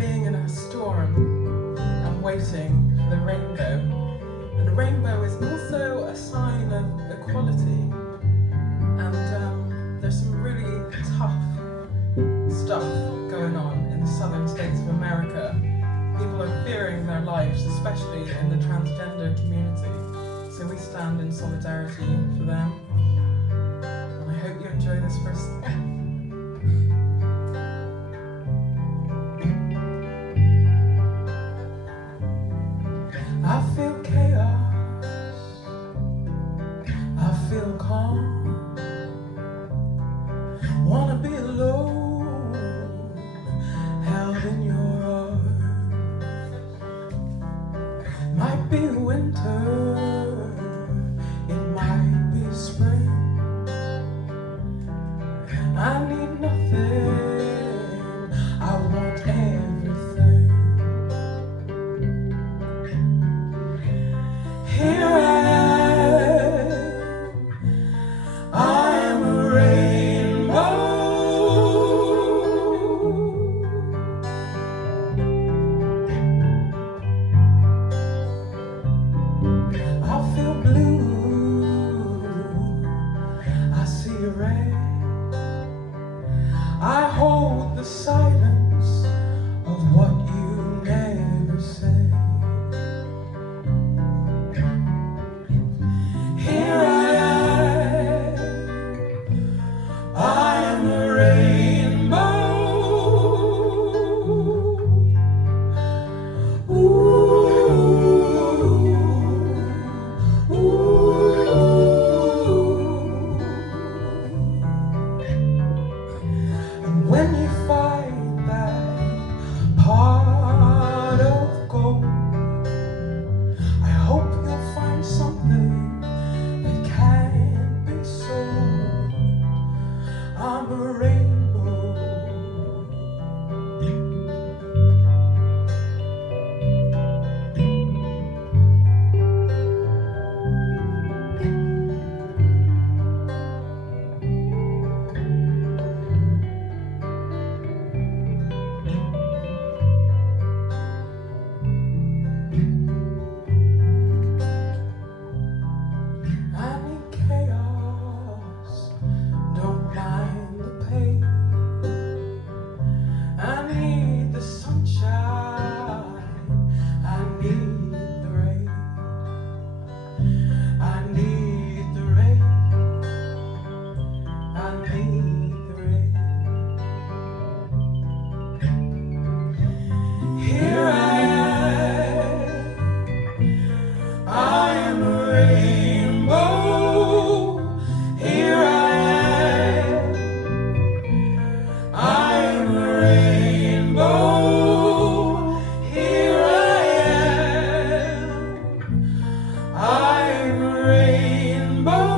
being in a storm and waiting for the rainbow. And the rainbow is also a sign of equality. And there's some really tough stuff going on in the southern states of America. People are fearing their lives, especially in the transgender community. So we stand in solidarity for them. And I hope you enjoy this first step. I feel chaos, I feel calm. Wanna be alone, held in your arms. Might be winter, it might be spring. I need nothing, I want everything. Here I am a rainbow. I feel blue, I see red. I hold the silence of what you never said. Here I am a rainbow. Ooh, ooh. And when you find that part of gold, I hope you'll find something that can't be sold. I'm a rainbow. I need chaos, don't mind the pain. I need the sunshine, I need the rain. I need the rain, I need the rain. Here I am a rainbow. Here I am a rainbow. Here I'm a rainbow.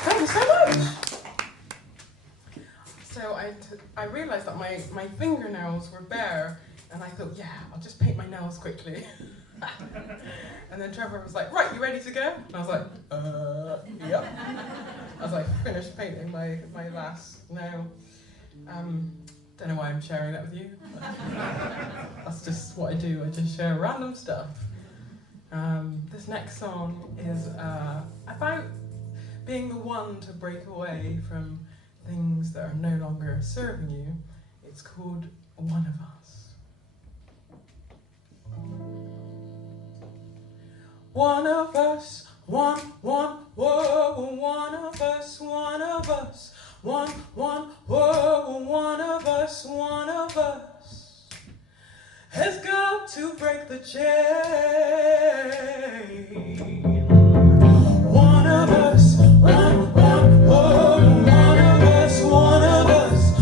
Thank you so much. So I realised that my fingernails were bare, and I thought, yeah, I'll just paint my nails quickly. And then Trevor was like, right, you ready to go? And I was like, yep. As I finished painting my last nail. Don't know why I'm sharing that with you. That's just what I do, I just share random stuff. This next song is about being the one to break away from things that are no longer serving you. It's called One of Us. One of us, one, whoa, one of us, one of us, one, whoa, one of us has got to break the chain. One of us, whoa, one of us, one of us,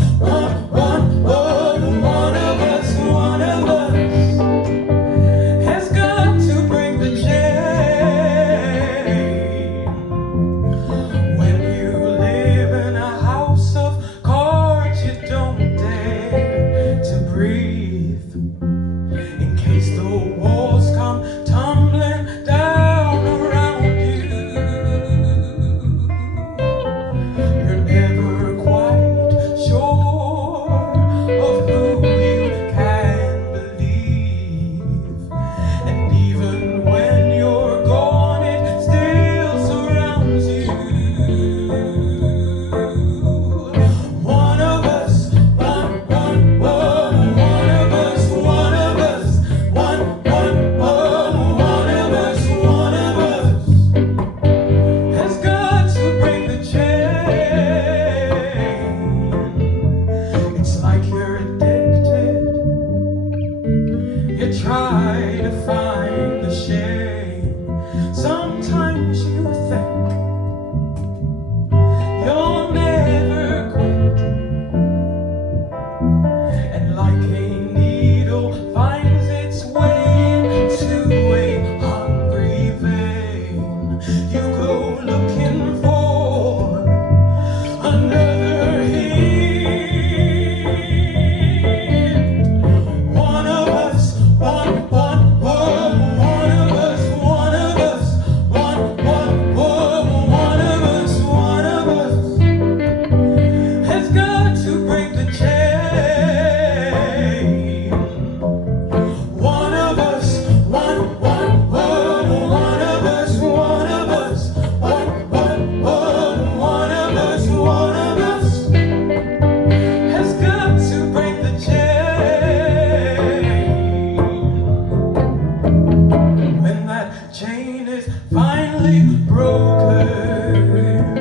broken,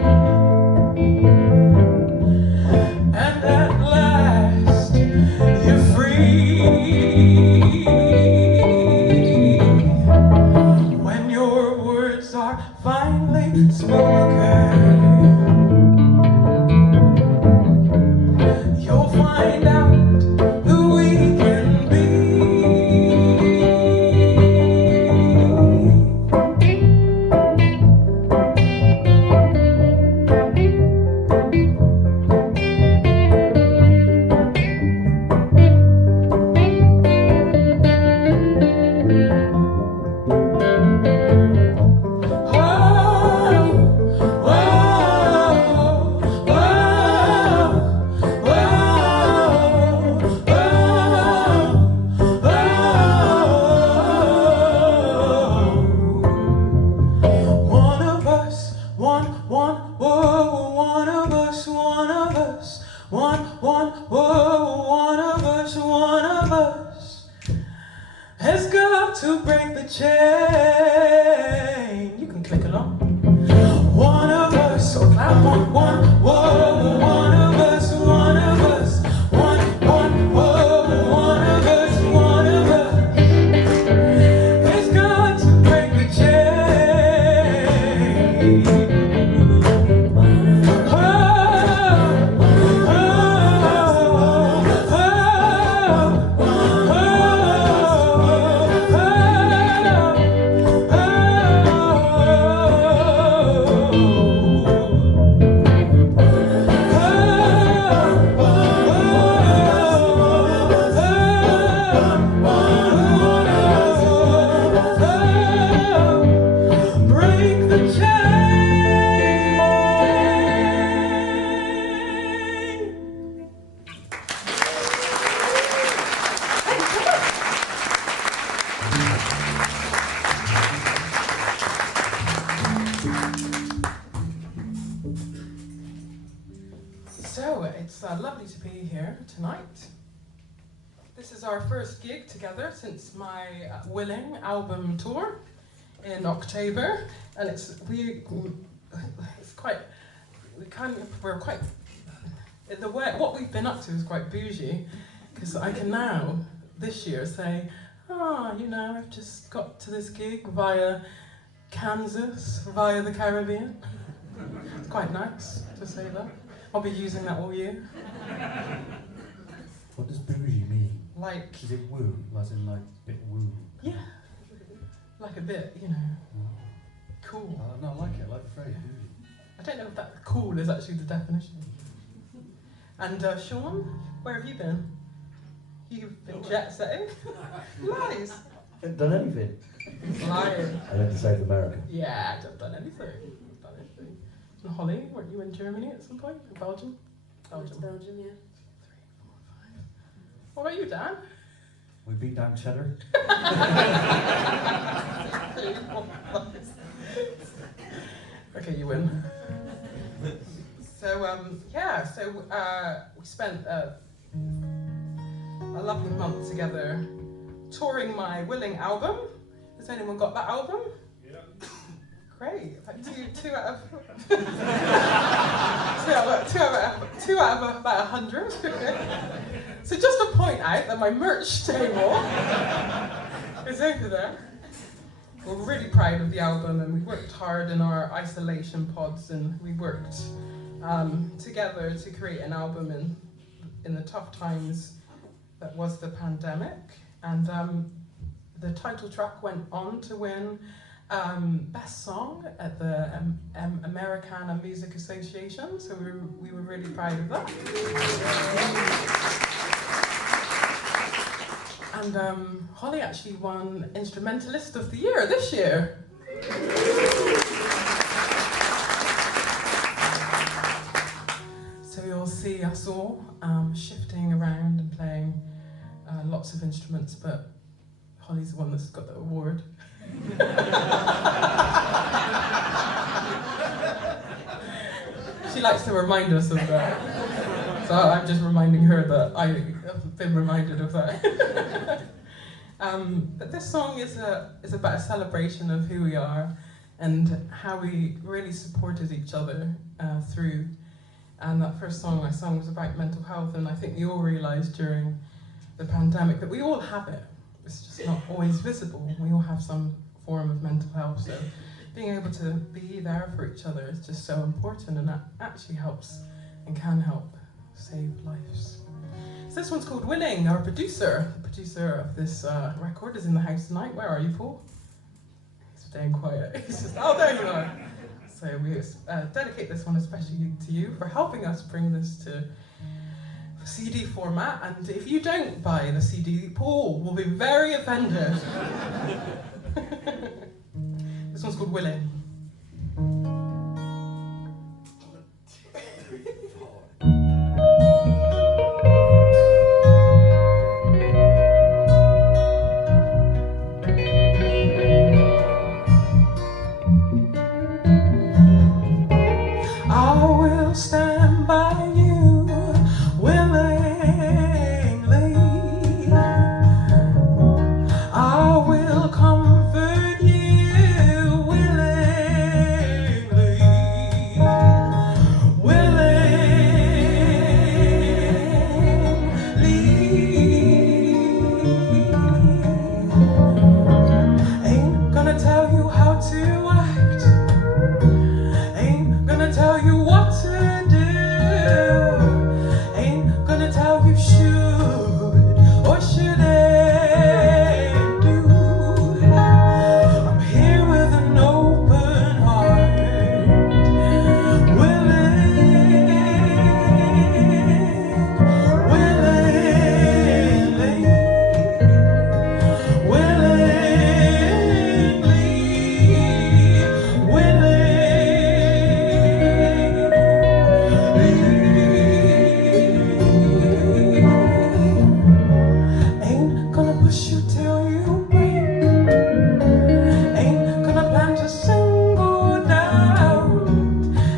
and at last you're free. When your words are finally spoken, you'll find out who we can be. Has got to break the chain. You can click along. One of us, or that one, whoa, one of us, one of us, whoa, one of us, has got to break the chain. So, it's lovely to be here tonight. This is our first gig together since my Willing album tour in October, and what we've been up to is quite bougie, because I can now, this year, say, I've just got to this gig via Kansas, via the Caribbean. It's quite nice to say that. I'll be using that all year. What does bougie mean? Like... Is it woo? As in like a bit woo? Yeah. Like a bit, cool. No, I like it. I like the phrase, bougie. I don't know if that cool is actually the definition. And Sean, where have you been? You've been jet setting? Lies. I haven't done anything. Lying. I went to South America. Yeah, I haven't done anything. And Holly, weren't you in Germany at some point? Or Belgium? Belgium, yeah. 3, 4, 5. What about you, Dan? We beat down cheddar. 3, 4, 5. Okay, you win. So, we spent a lovely month together touring my Willing album. Has anyone got that album? Yeah. Great. Like two out of two out of about 100. So just to point out that my merch table is over there. We're really proud of the album, and we worked hard in our isolation pods, and we worked together to create an album in the tough times that was the pandemic. And the title track went on to win Best Song at the Americana Music Association, so we were really proud of that. And Holly actually won Instrumentalist of the Year this year. So you'll see us all shifting around and playing lots of instruments, but Holly's the one that's got the award. She likes to remind us of that. So I'm just reminding her that I've been reminded of that. But this song is about a celebration of who we are and how we really supported each other through. And that first song I sung was about mental health, and I think we all realised during the pandemic that we all have it. It's just not always visible. We all have some form of mental health, so being able to be there for each other is just so important, and that actually helps and can help save lives. So this one's called Willing. Our producer, the producer of this record, is in the house tonight. Where are you, Paul? He's staying quiet. He's just, oh, there you are. So we dedicate this one especially to you for helping us bring this to CD format. And if you don't buy the CD, Paul will be very offended. This one's called Willing. I will stand by you willingly. I will comfort you willingly. Willingly. Ain't gonna tell you how to act. Ain't gonna tell you what to do. Ain't gonna tell you should or shouldn't do. I'm here with an open heart, willingly. Ain't gonna push you till you break. Ain't gonna plant a single doubt.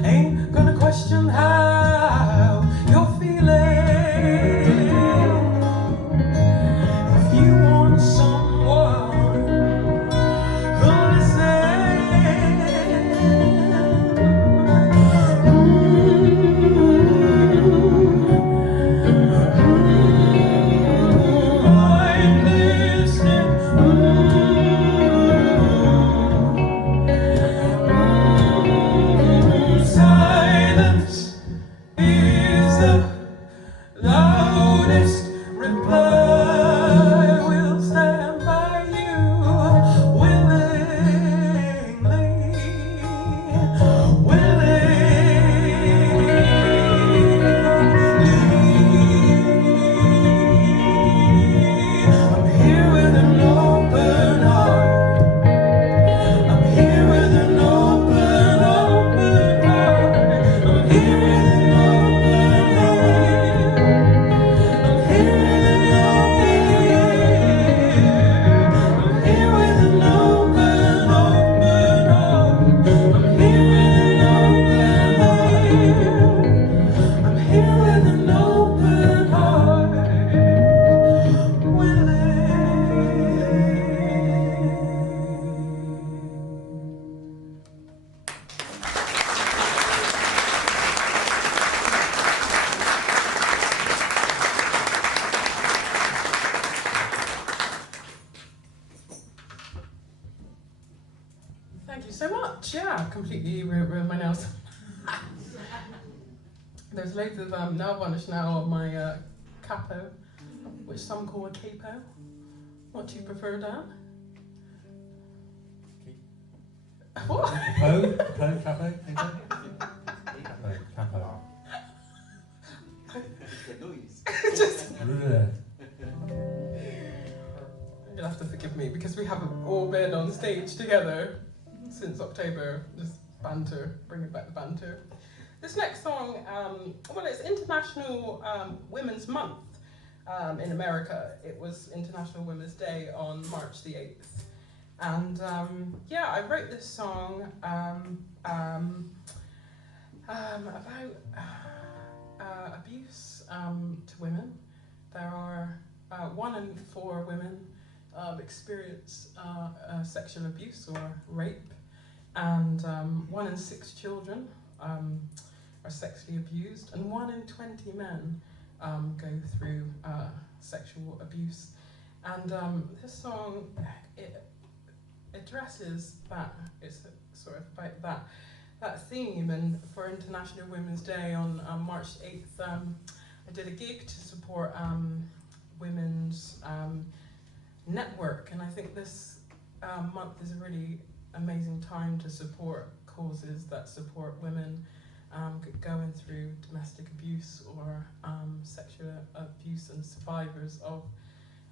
Ain't gonna question how you're feeling. If you want someone who'll silence is the loudest reply. We'll stand by you willingly. I'm here with an open heart. I'm here with an open heart. I'm here with an open heart. I'm here with an open heart. I'm here with an open heart. I'm here with an open heart. Willing. Thank you so much. Yeah, completely ruined my nails. There's loads of nail varnish now on my capo, which some call a capo. What do you prefer, Dan? What? Capo? Capo? Capo. Just, Capo. you'll have to forgive me because we haven't all been on stage together since October. Just banter, bringing back the banter. This next song, well, it's International Women's Month in America. It was International Women's Day on March the 8th. And yeah, I wrote this song about abuse to women. There are 1 in 4 women experience sexual abuse or rape. and 1 in 6 children are sexually abused, and 1 in 20 men go through sexual abuse. And this song, it addresses that. It's sort of about that theme. And for International Women's Day on March 8th, I did a gig to support women's network, and I think this month is a really amazing time to support causes that support women going through domestic abuse or sexual abuse and survivors of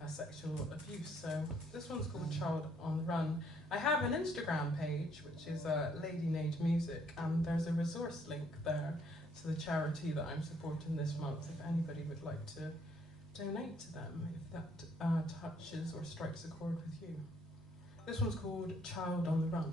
sexual abuse. So this one's called Child on the Run. I have an Instagram page, which is Lady Nade Music, and there's a resource link there to the charity that I'm supporting this month, if anybody would like to donate to them, if that touches or strikes a chord with you. This one's called Child on the Run.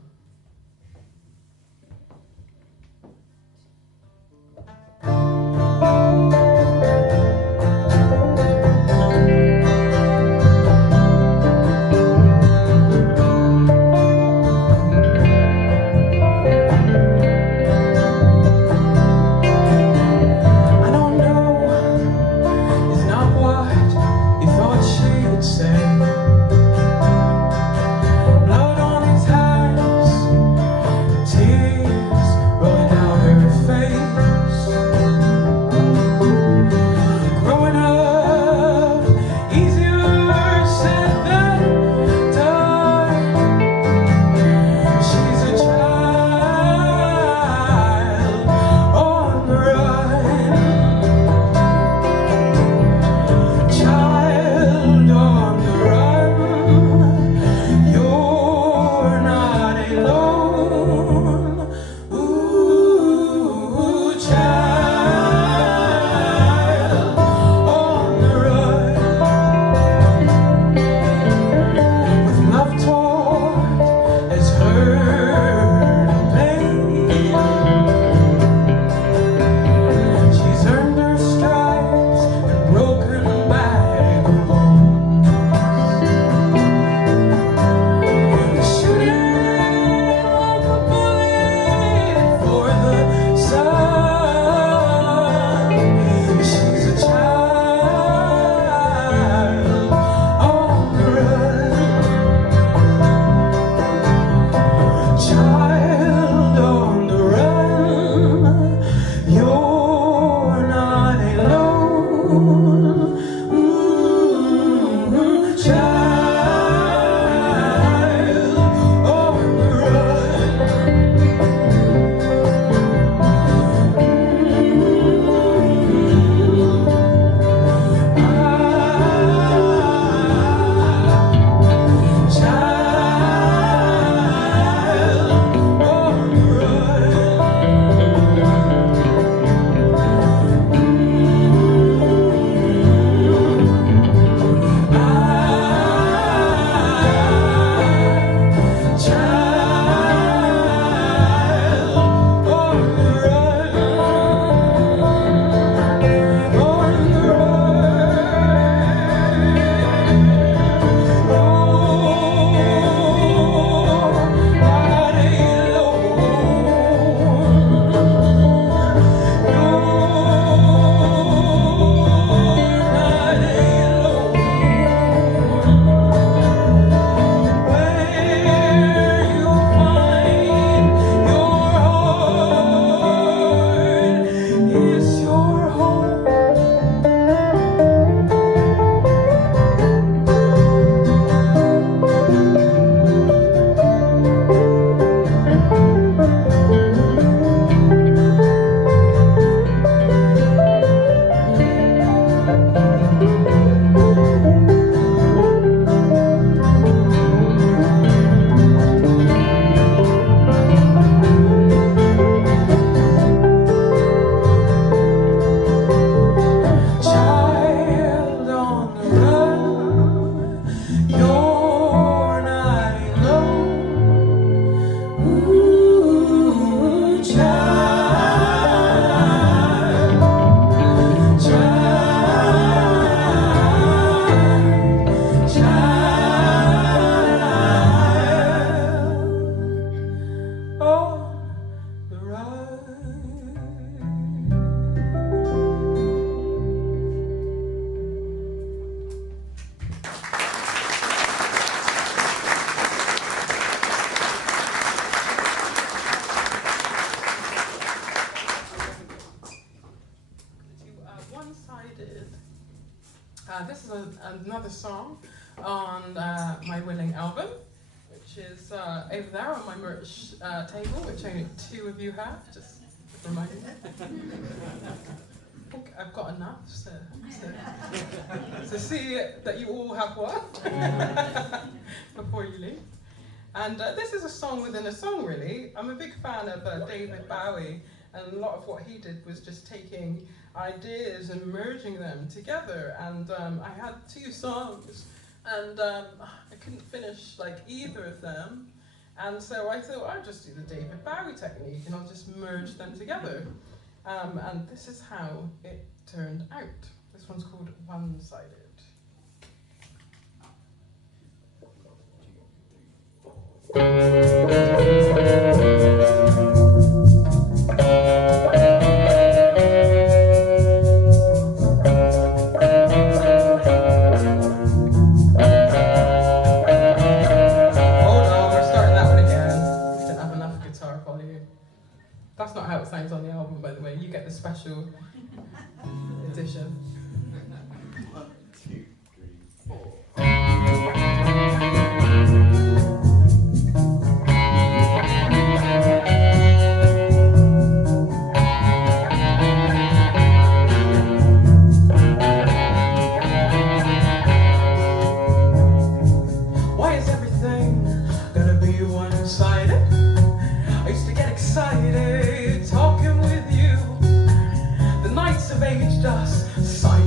Blood on his hands, This is another song on my Willing album, which is over there on my merch table, which only 2 of you have, just reminding you. I think I've got enough, so see that you all have one before you leave. And this is a song within a song, really. I'm a big fan of David Bowie, and a lot of what he did was just taking ideas and merging them together. And I had 2 songs, and I couldn't finish like either of them. And so I thought I'd just do the David Bowie technique, and I'll just merge them together. And this is how it turned out. This one's called One-Sided. That's not how it sounds on the album, by the way. You get the special edition. 1, 2, 3, 4. Why is everything gonna be one-sided? I used to get excited talking with you. The nights have aged us silently.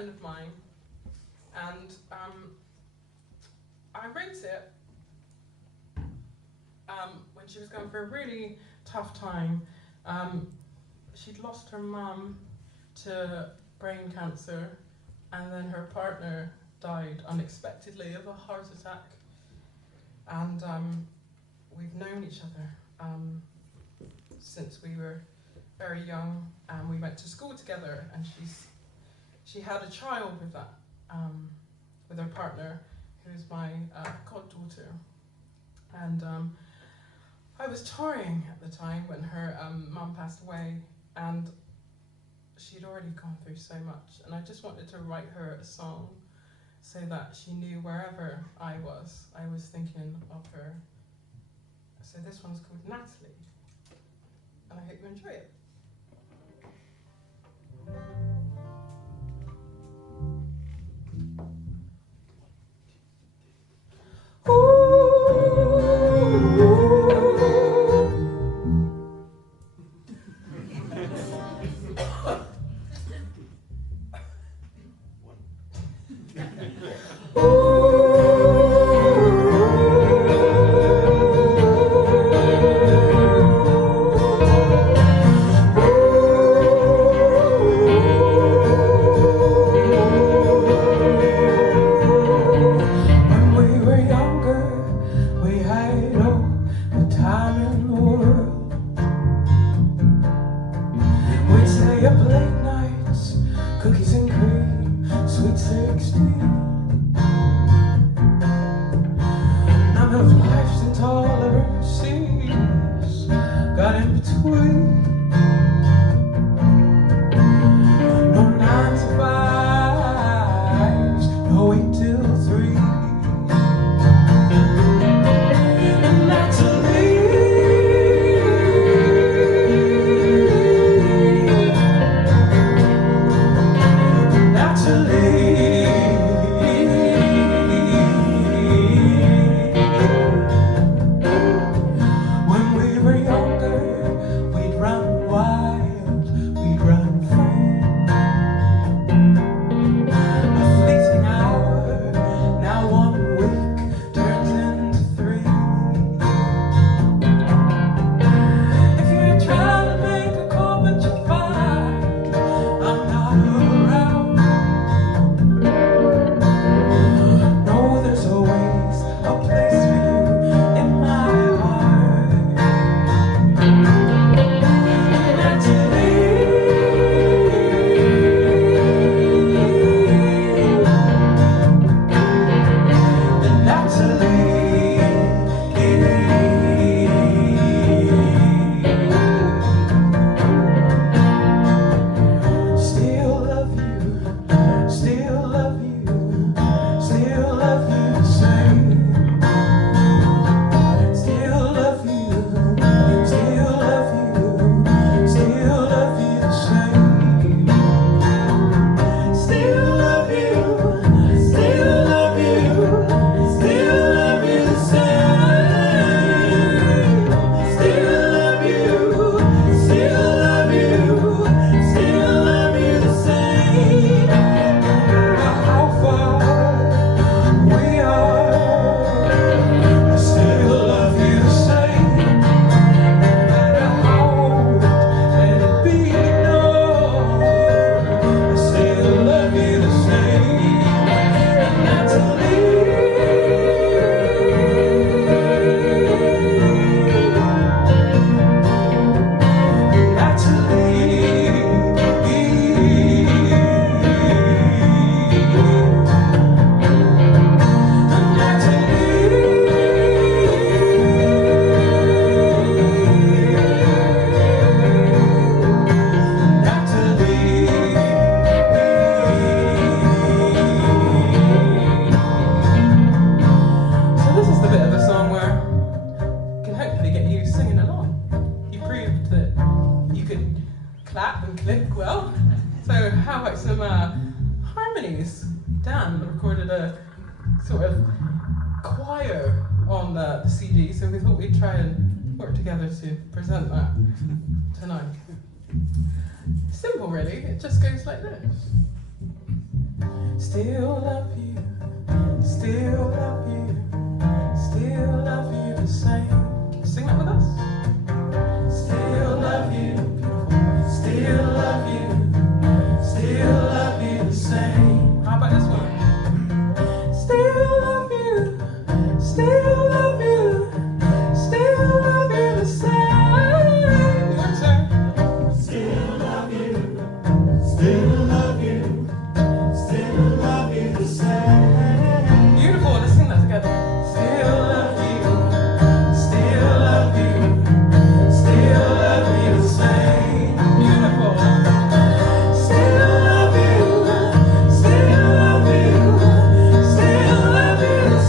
friend of mine, and I wrote it when she was going for a really tough time. She'd lost her mum to brain cancer, and then her partner died unexpectedly of a heart attack. And we've known each other since we were very young, and we went to school together. And she had a child with that, with her partner, who's my goddaughter. And I was touring at the time when her mum passed away, and she'd already gone through so much. And I just wanted to write her a song so that she knew wherever I was thinking of her. So this one's called Natalie, and I hope you enjoy it. Sort of choir on the CD, so we thought we'd try and work together to present that tonight. Simple, really. It just goes like this. Still love you, still love you, still love you the same. Can you sing that with us? Still love you, still love you, still love you the same. How about this one? Still love you, still love you, still love you the same. Your turn. Still love you, still love you, still love you the same. Beautiful, let's sing that together. Still love you, still love you, still love you the same. Beautiful. Still love you, still love you, still love you the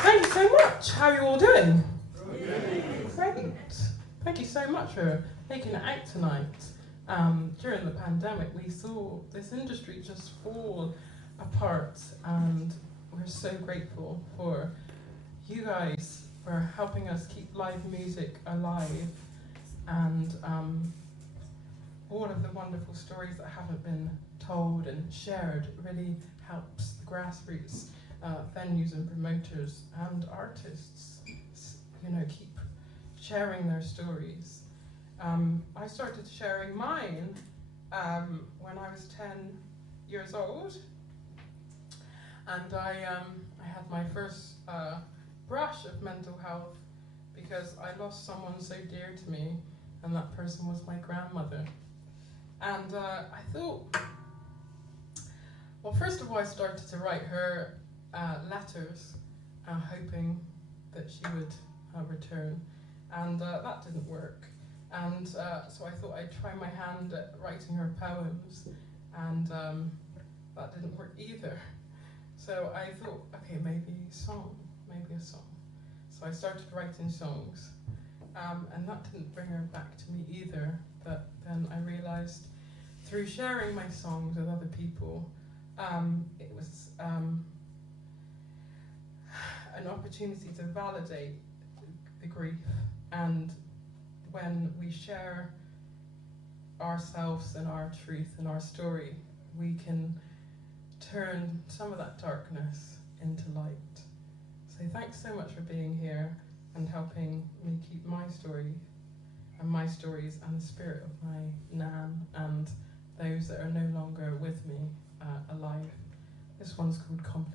Thank you so much. How are you all doing? Great. Thank you so much for making it out tonight. During the pandemic, we saw this industry just fall apart, and we're so grateful for you guys for helping us keep live music alive, and all of the wonderful stories that haven't been told and shared really helps the grassroots venues and promoters and artists, keep sharing their stories. I started sharing mine when I was 10 years old, and I had my first brush of mental health because I lost someone so dear to me, and that person was my grandmother. And I thought, well, first of all, I started to write her letters, hoping that she would return, and that didn't work. And so I thought I'd try my hand at writing her poems, and that didn't work either. So I thought, okay, maybe a song. So I started writing songs, and that didn't bring her back to me either. But then I realized through sharing my songs with other people, it was an opportunity to validate the grief, and when we share ourselves and our truth and our story, we can turn some of that darkness into light. So thanks so much for being here and helping me keep my story and my stories and the spirit of my Nan and those that are no longer with me alive. This one's called Complicated.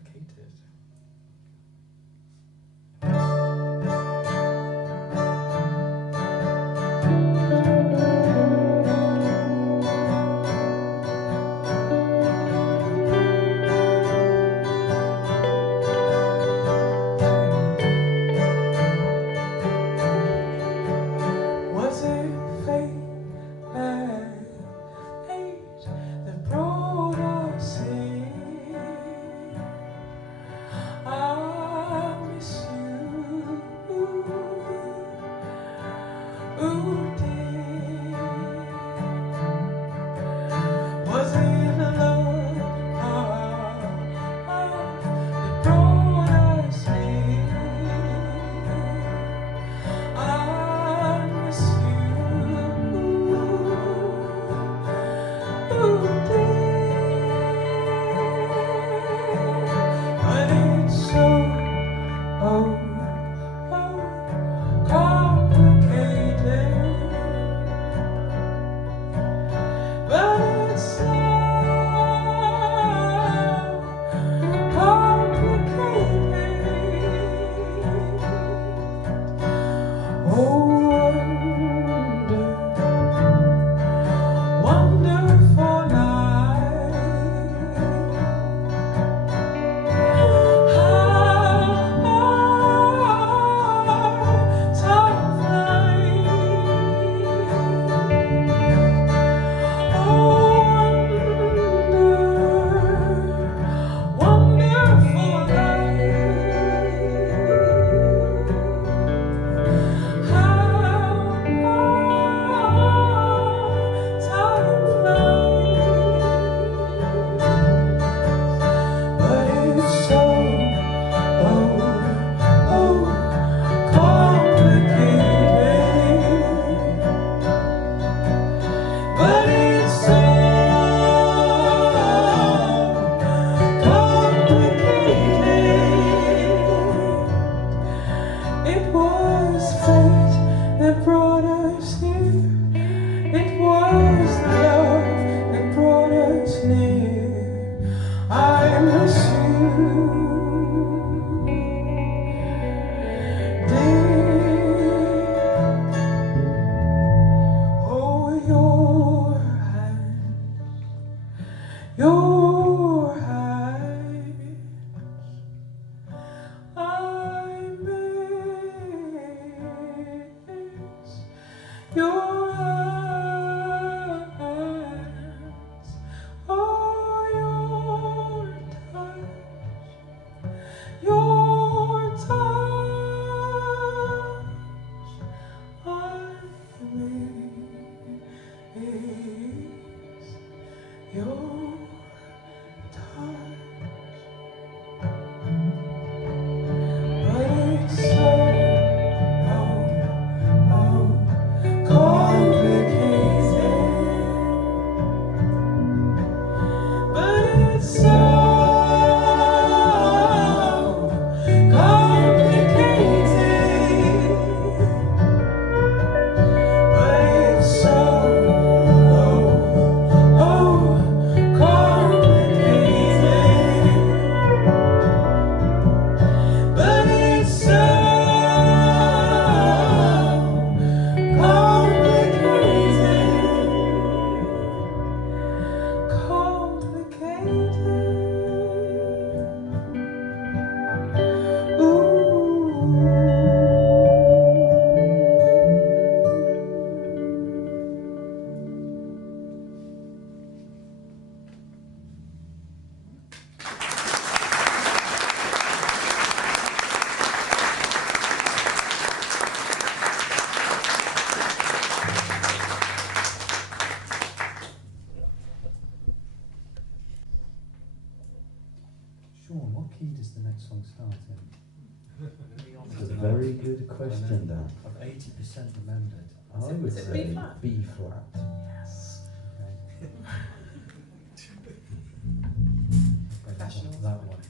your hands. I miss your hands. Oh, your touch, your touch. I miss your touch. But it's so complicated. But it's so complicated. But it's so complicated. But it's so complicated. Sean, what key does the next song start in? It's a very good question, Dan. I've 80% remembered. I would Is it say B flat? B flat. Yes. Okay. Professionals. That one.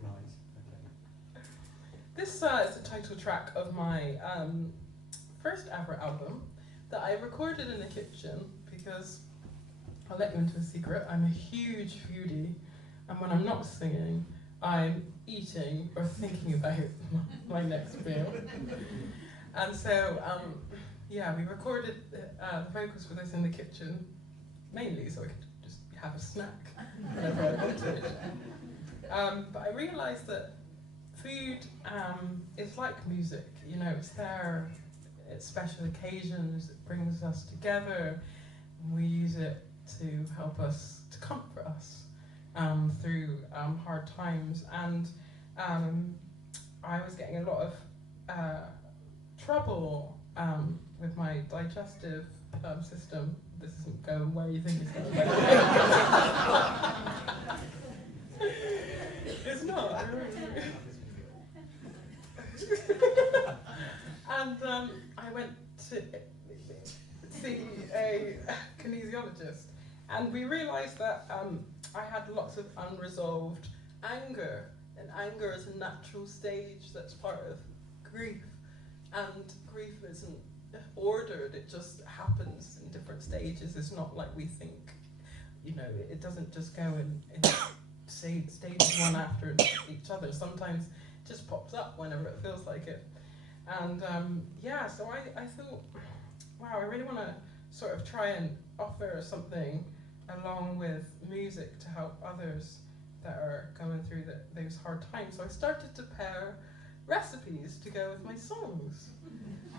Right, okay. This is the title track of my first ever album that I recorded in the kitchen because I'll let you into a secret. I'm a huge foodie, and when I'm not singing, I'm eating or thinking about my next meal. And so, yeah, we recorded the vocals for this in the kitchen, mainly so I could just have a snack whenever I wanted. But I realised that food is like music, you know, it's there at special occasions, it brings us together, and we use it to help us, to comfort us through hard times. And I was getting a lot of trouble with my digestive system. This isn't going where you think it's going. It's not. And I went to see a kinesiologist, and we realised that I had lots of unresolved anger, and anger is a natural stage that's part of grief, and grief isn't ordered, it just happens in different stages. It's not like we think, you know, it doesn't just go in stages one after each other. Sometimes it just pops up whenever it feels like it. And yeah, so I thought, wow, I really want to sort of try and offer something along with music to help others that are going through those hard times. So I started to pair recipes to go with my songs.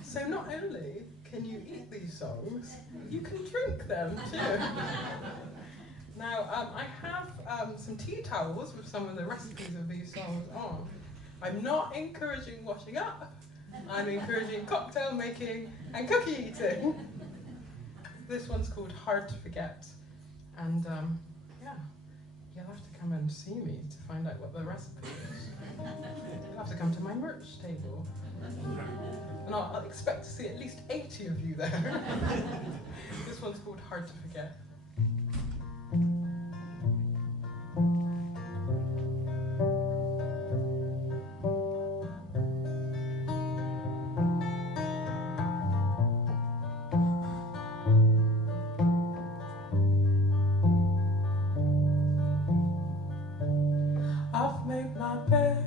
So not only can you eat these songs, you can drink them too. Now, I have some tea towels with some of the recipes of these songs on. I'm not encouraging washing up. I'm encouraging cocktail making and cookie eating. This one's called Hard to Forget. And yeah, you'll have to come and see me to find out what the recipe is. You'll have to come to my merch table. And I'll expect to see at least 80 of you there. This one's called Hard to Forget. I've made my bed,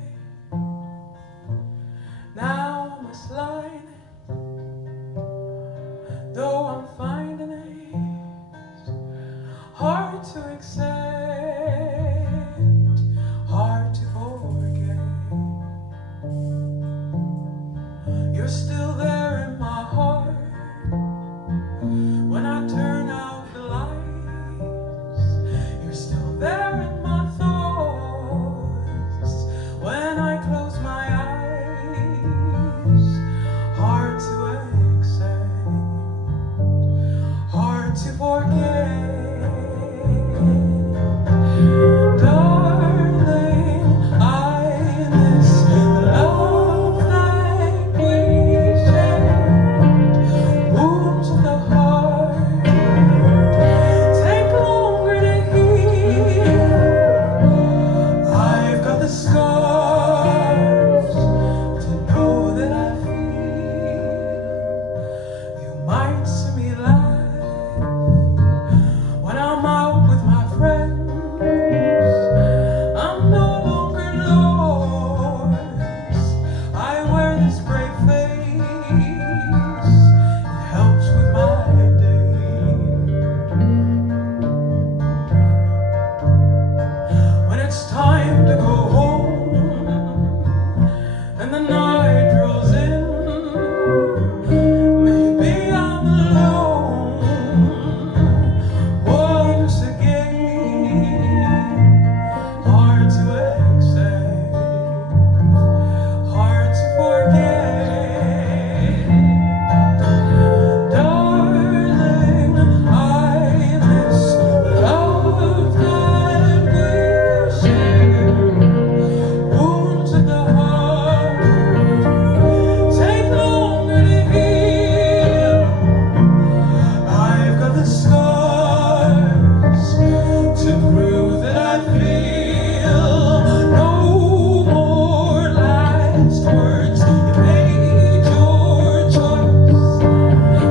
now I must lie in it, though I'm finding it to accept, hard to forget. You're still there in my heart when I turn out the lights. You're still there in my thoughts when I close my eyes. Hard to accept, hard to forget. Darling, I miss the love that we shared. Wounds of the heart take longer to heal. I've got the scars to know that I feel. You might see me live when I'm out with my friends. I'm no longer lost. I wear this brave face. It helps with my day. When it's time to go home and the night draws in, maybe I'm alone once again. Hard to accept, hard to forget. Darling, I miss the love that we shared. Wounds of the heart take longer to heal. I've got the scars to prove that I feel. No more last words. You made your choice.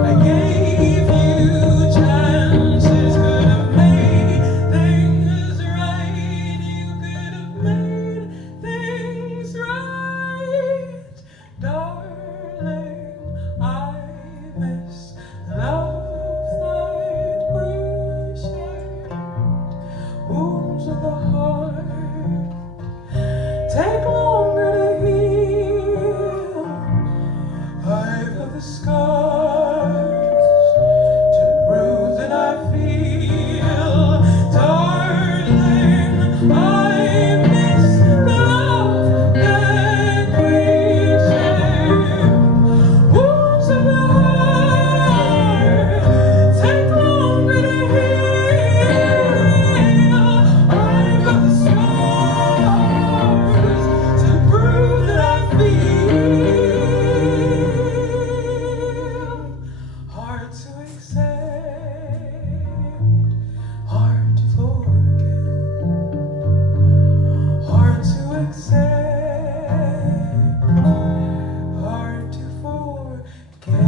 I gave you chances. Could have made things right. You could have made things right. Darling, I miss love that we shared. Wounds of the heart take longer to heal. I've got the scars to prove that I feel. Darling, I miss the love that we shared. Wounds of the heart take longer to heal. I've got the scars to prove that I feel. Hard to accept, hard to forget. Hard to accept, hard to forget.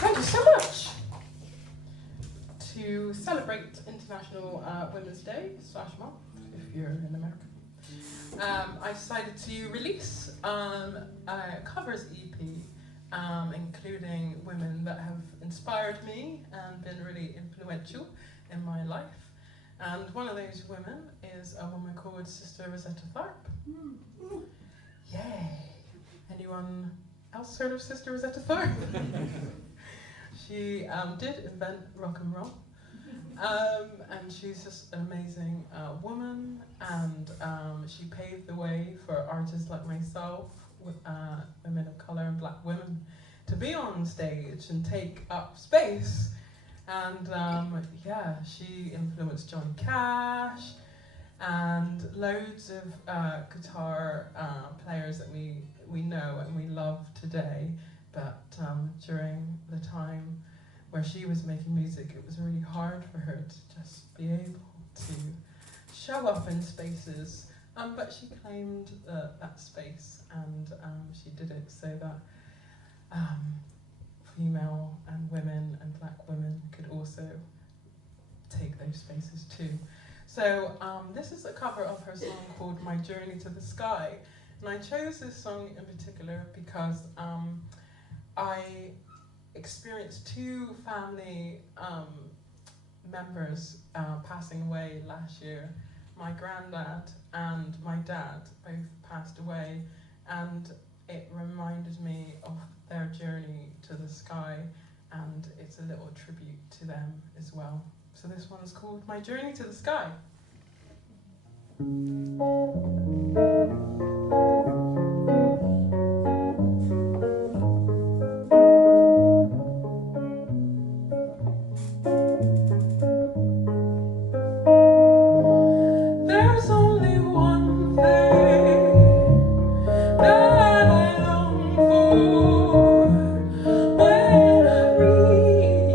Thank you so much. To celebrate International Women's Day / month, if you're in America, I decided to release a covers EP, including women that have inspired me and been really influential in my life. And one of those women is a woman called Sister Rosetta Tharpe. Yay! Anyone else heard of Sister Rosetta Tharpe? She did invent rock and roll, and she's just an amazing woman, and she paved the way for artists like myself, women of colour and black women, to be on stage and take up space. And yeah, she influenced Johnny Cash and loads of guitar players that we know and we love today. But during the time where she was making music, it was really hard for her to just be able to show up in spaces. But she claimed that space, and she did it so that female and women and black women could also those spaces too. So this is a cover of her song called My Journey to the Sky. And I chose this song in particular because I experienced two family members passing away last year. My granddad and my dad both passed away, and it reminded me of their journey to the sky, and it's a little tribute to them as well. So this one's called My Journey to the Sky. There's only one thing that I long for when I reach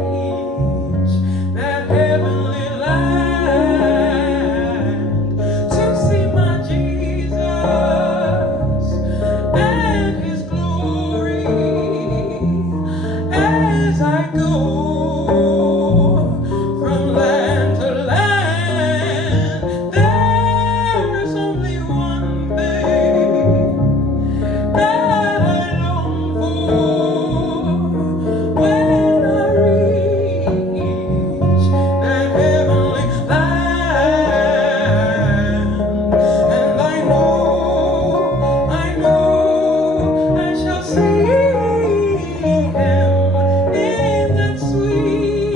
that heavenly land, to see my Jesus and His glory as I go from land to land. There's only one thing that I long for when I reach that heavenly land. And I know I shall see Him in that sweet,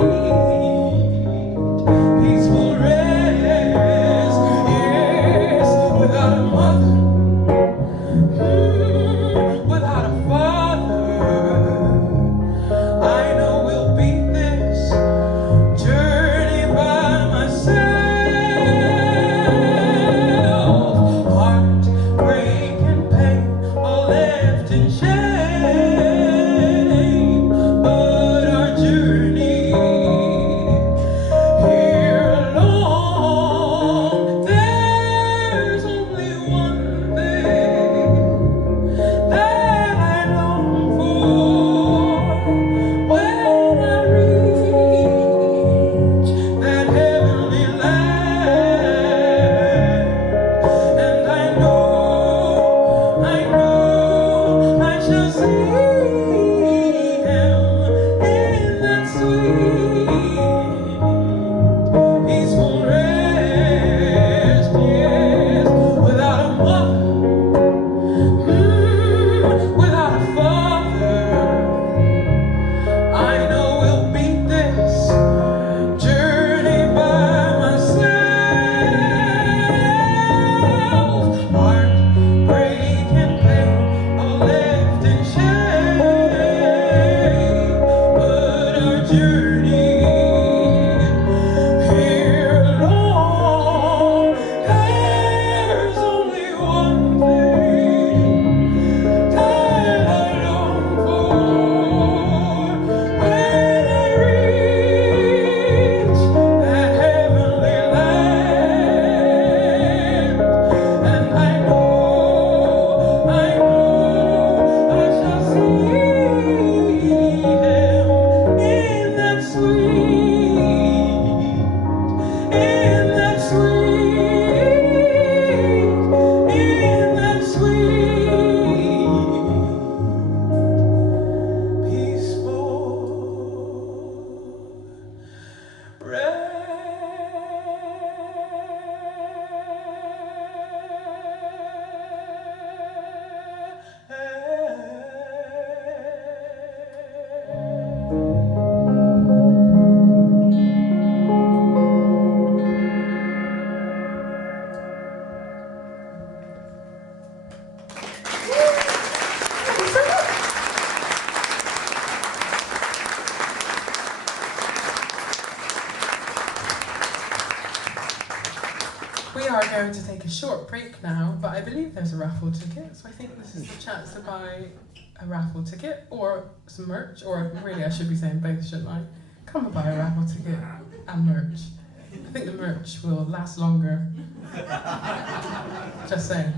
peaceful rest. Yes, without a mother, without a father, I know we'll beat this journey by myself. Heartbreak and pain are left in shame, but our journey here alone, there's only one thing that I long for when I reach that heavenly land. And I know I shall see Him in that sweet, peaceful rest. Yes, without a mother, without a father, I know we'll beat this journey by myself. Heartbreak and pain are left in shame, but our journey here alone, there's only one thing that I long for when I reach that heavenly land. And I know I shall see Him in that sweet, in that sweet, peaceful rest. We are going to take a short break now, but I believe there's a raffle ticket, so I think this is the chance to buy a raffle ticket or some merch, or really I should be saying both, shouldn't I? Come and buy a raffle ticket and merch. I think the merch will last longer. Just saying.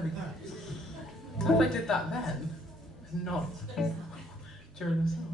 there we go. Glad I did that then, not during the song.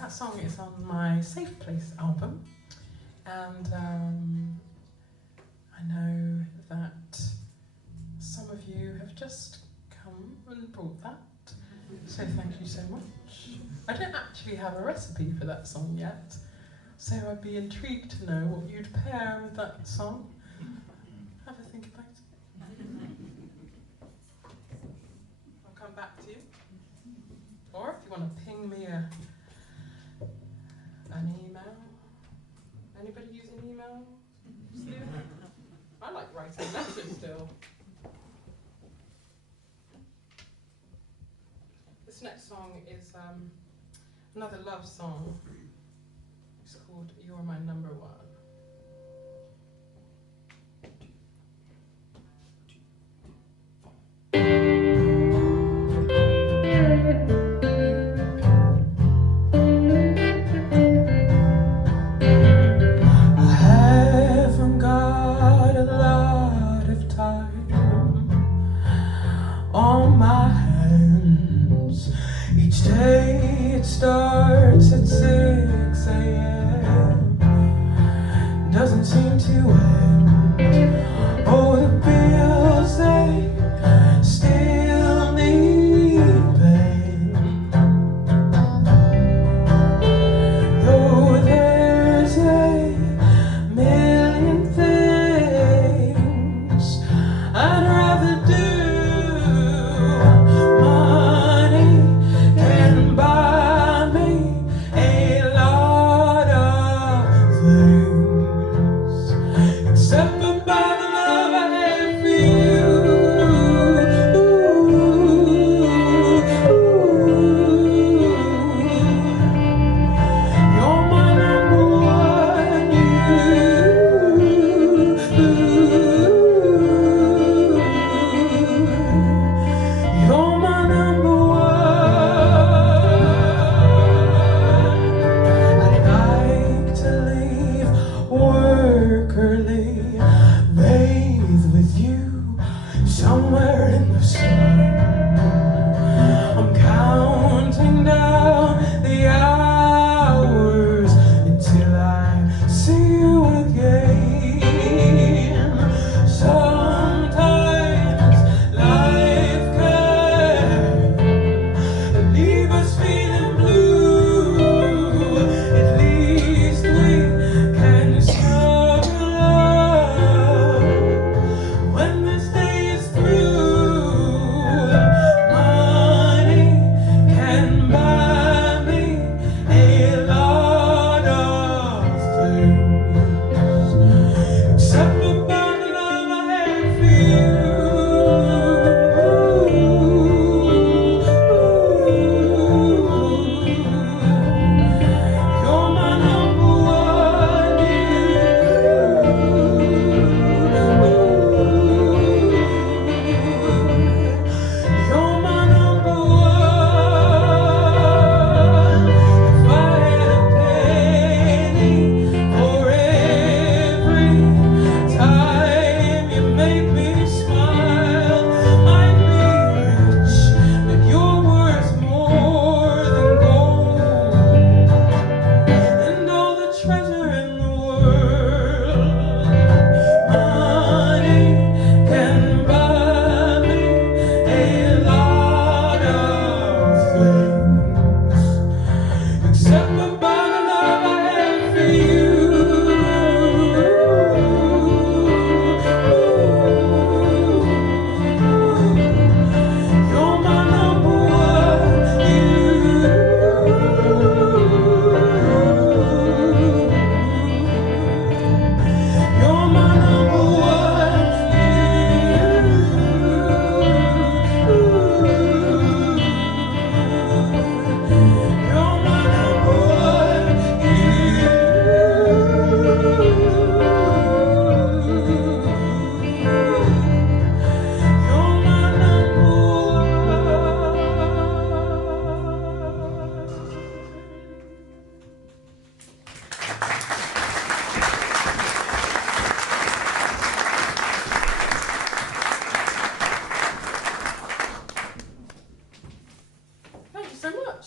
That song is on my Safe Place album, and I know that some of you have just come and brought that, so thank you so much. I don't actually have a recipe for that song yet, so I'd be intrigued to know what you'd pair with that song. Have a ping me an email. Anybody use an email still? I like writing letters still. This next song is another love song. It's called You're My Number One. On my hands, each day it starts at 6 a.m. Doesn't seem to end. Oh, the bills, they still need paying. Though there's a million things I'd rather do.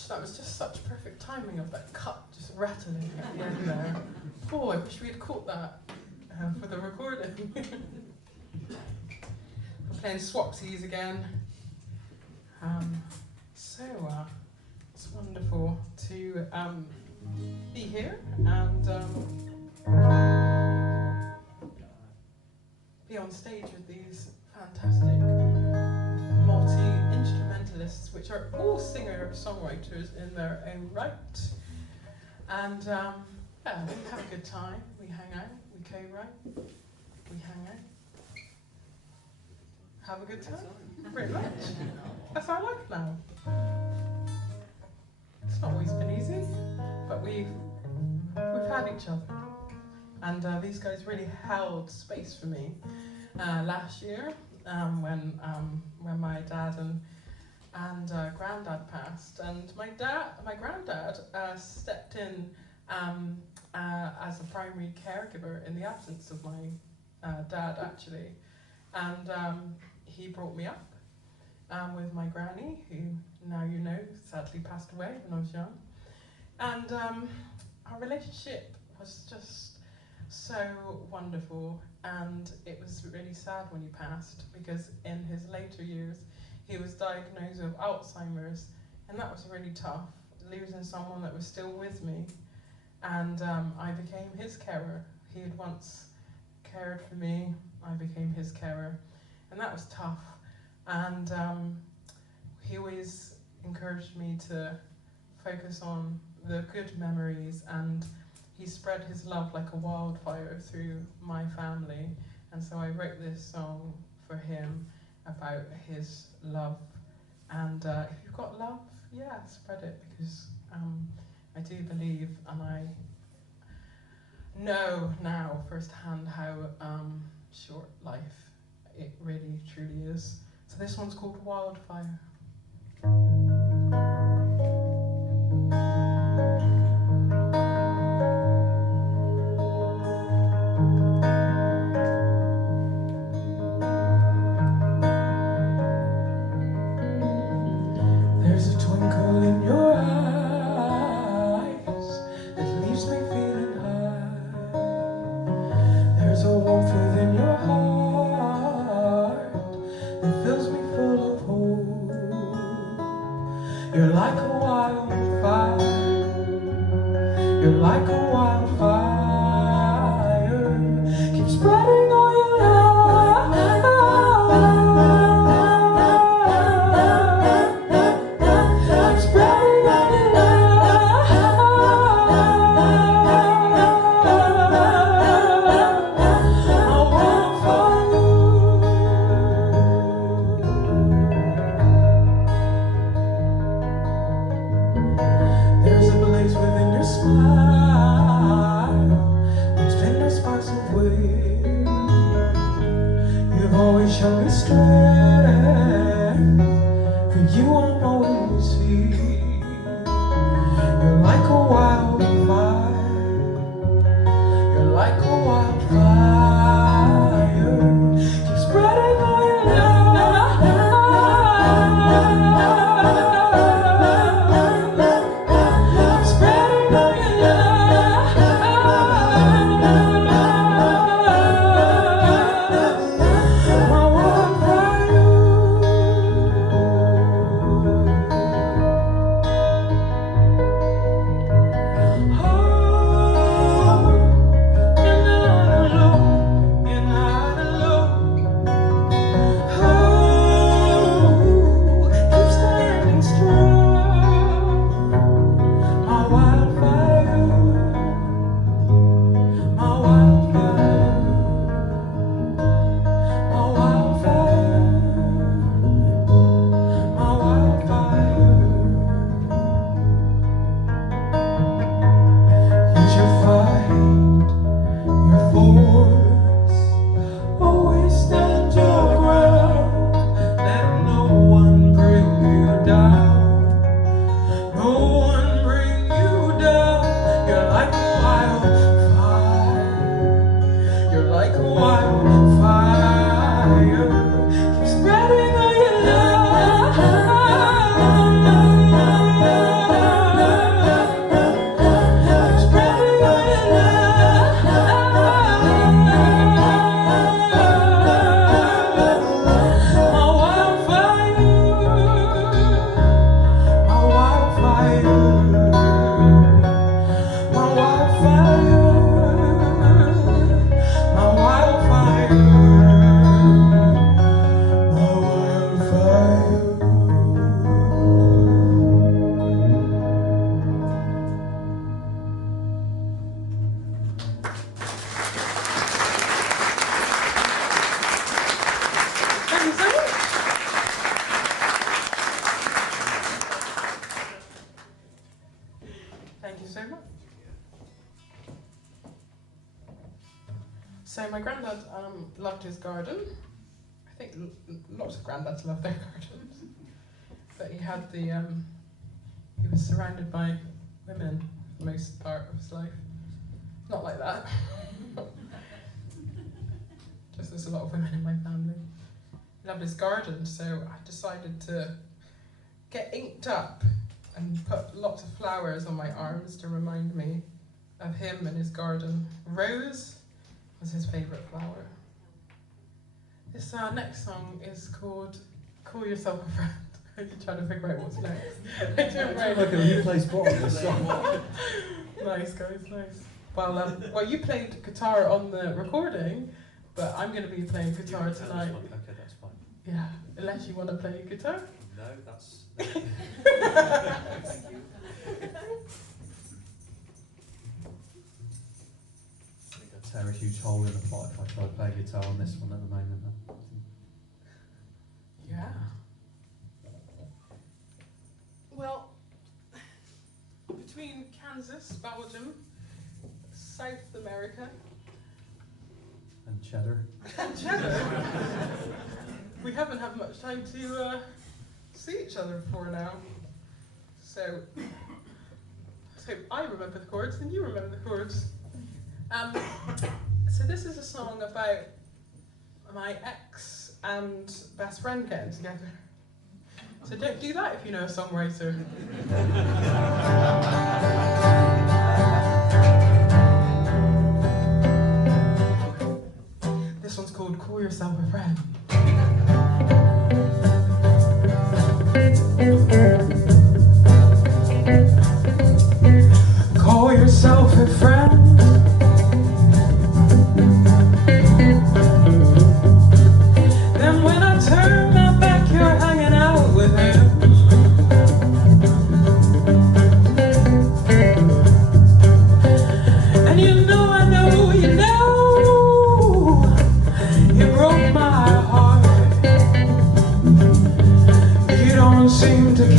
That was just such perfect timing of that cut just rattling at the end there. Oh, I wish we had caught that for the recording. We're playing Swapsies again. It's wonderful to be here and be on stage with these fantastic multi-instrumentalist instrumentalists, which are all singer-songwriters in their own right. And yeah, we have a good time. We hang out. We co-write. We hang out. Have a good time. Pretty much. That's our life now. It's not always been easy, but we've had each other. And these guys really held space for me last year when my dad and granddad passed. And my granddad stepped in as a primary caregiver in the absence of my dad, actually. And he brought me up with my granny, who now you know sadly passed away when I was young. And our relationship was just so wonderful, and it was really sad when he passed, because in his later years he was diagnosed with Alzheimer's, and that was really tough, losing someone that was still with me. And I became his carer. He had once cared for me, I became his carer, and that was tough. And he always encouraged me to focus on the good memories, and he spread his love like a wildfire through my family. And so I wrote this song for him about his love. And if you've got love, yeah, spread it, because I do believe, and I know now firsthand how short life it really truly is. So this one's called Wildfire. There's a twinkle in your eyes that leaves me feeling high. There's a warmth within your heart that fills me full of hope. You're like a wildfire. You're like a wildfire. Keep spreading all your love. Keep spreading all your love. I want for you. There's a blaze within your smile, which tender sparks of wind. You've always shown me strength. For you I'm always here. You're like a wildfire. You're like a wildfire. Keep spreading all your love. Keep spreading all your love. My wildfire. You're not alone. Keep standing strong. My wildfire. My wildfire. My wildfire. My wildfire. Use your fight, your force. Always stand your ground. Let no one bring you down. No one bring you down. You're like a wildfire. You're like a wildfire. Keep spreading all your love. Keep spreading all your love. My wildfire. My wildfire. My wildfire. My wildfire. So my granddad loved his garden. I think lots of granddads love their gardens. But he had the, he was surrounded by women for the most part of his life. Not like that. Just there's a lot of women in my family. He loved his garden, so I decided to get inked up and put lots of flowers on my arms to remind me of him and his garden. Rose was his favourite flower. This next song is called Call Yourself a Friend. You're trying to figure out what's next. I don't Like a replay spot on this song. Nice guys, nice. Well, you played guitar on the recording, but I'm going to be playing guitar tonight. Okay, that's fine. Yeah, unless you want to play guitar. No, that's... I think I'd tear a huge hole in the plot if I tried playing guitar on this one at the moment. Yeah. Well, between Kansas, Belgium, South America, And cheddar. and Cheddar, we haven't had much time to see each other before now. So I remember the chords and you remember the chords. So this is a song about my ex and best friend getting together. So don't do that if you know a songwriter. This one's called Call Yourself a Friend. Call yourself a friend. Then when I turn my back, you're hanging out with him. And you know, I know, you know, you broke my heart. You don't seem to care.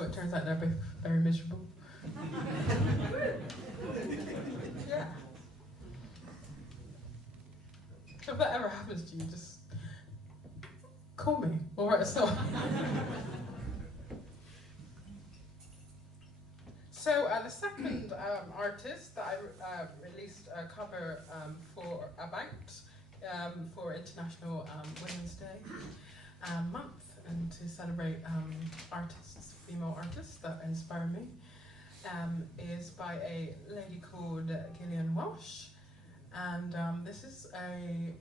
so it turns out they're both very miserable. Yeah. If that ever happens to you, just call me or write a song. So the second artist that I released a cover for International Women's Day month, and to celebrate artists, female artists that inspire me, is by a lady called Gillian, Welch. And this is a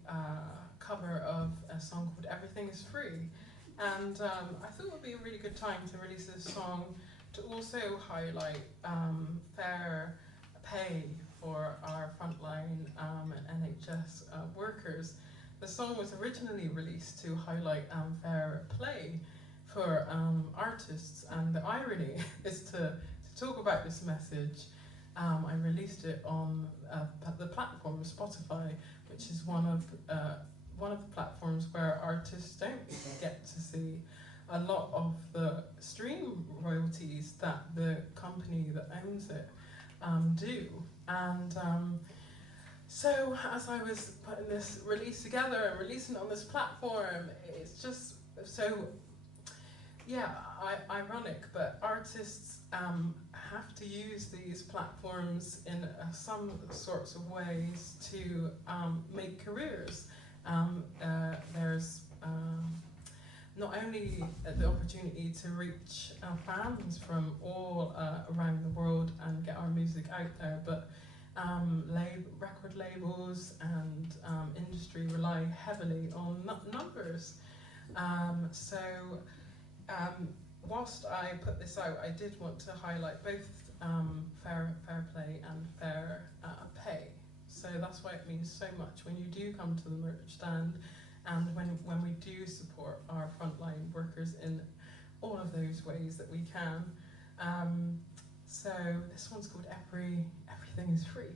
cover of a song called Everything is Free. And I thought it would be a really good time to release this song to also highlight fair pay for our frontline and NHS workers. The song was originally released to highlight fair play for artists, and the irony is to talk about this message. I released it on the platform Spotify, which is one of the platforms where artists don't get to see a lot of the stream royalties that the company that owns it do. And so as I was putting this release together and releasing it on this platform, it's just so, yeah, ironic, but artists have to use these platforms in some sorts of ways to make careers. There's not only the opportunity to reach fans from all around the world and get our music out there, but record labels and industry rely heavily on numbers. Whilst I put this out, I did want to highlight both fair play and fair pay. So that's why it means so much when you do come to the merch stand, and when we do support our frontline workers in all of those ways that we can. So this one's called Everything is Free.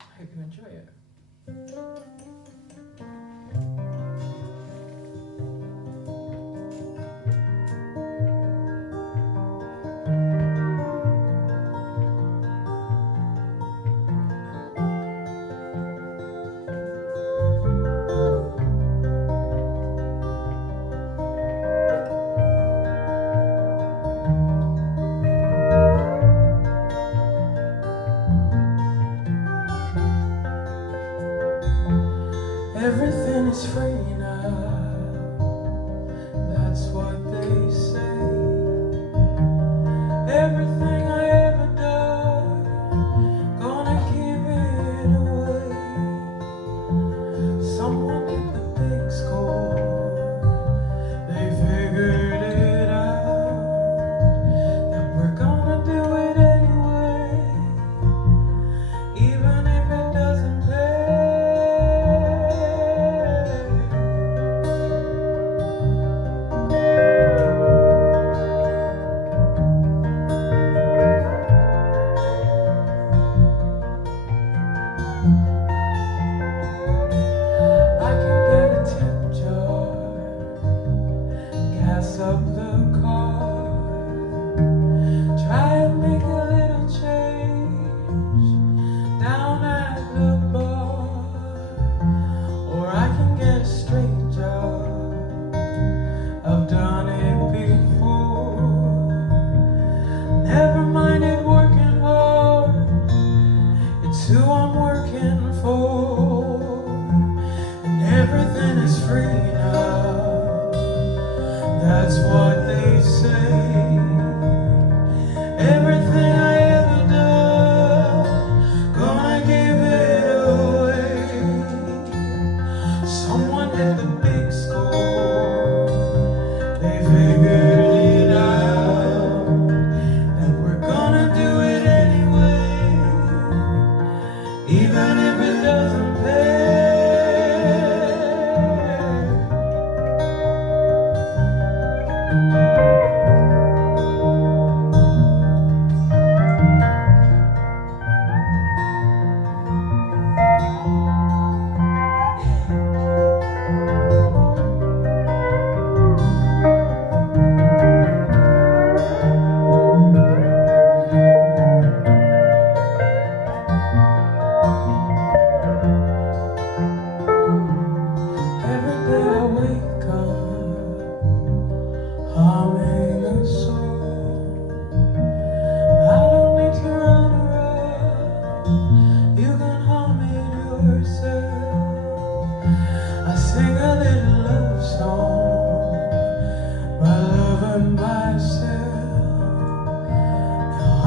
I hope you enjoy it.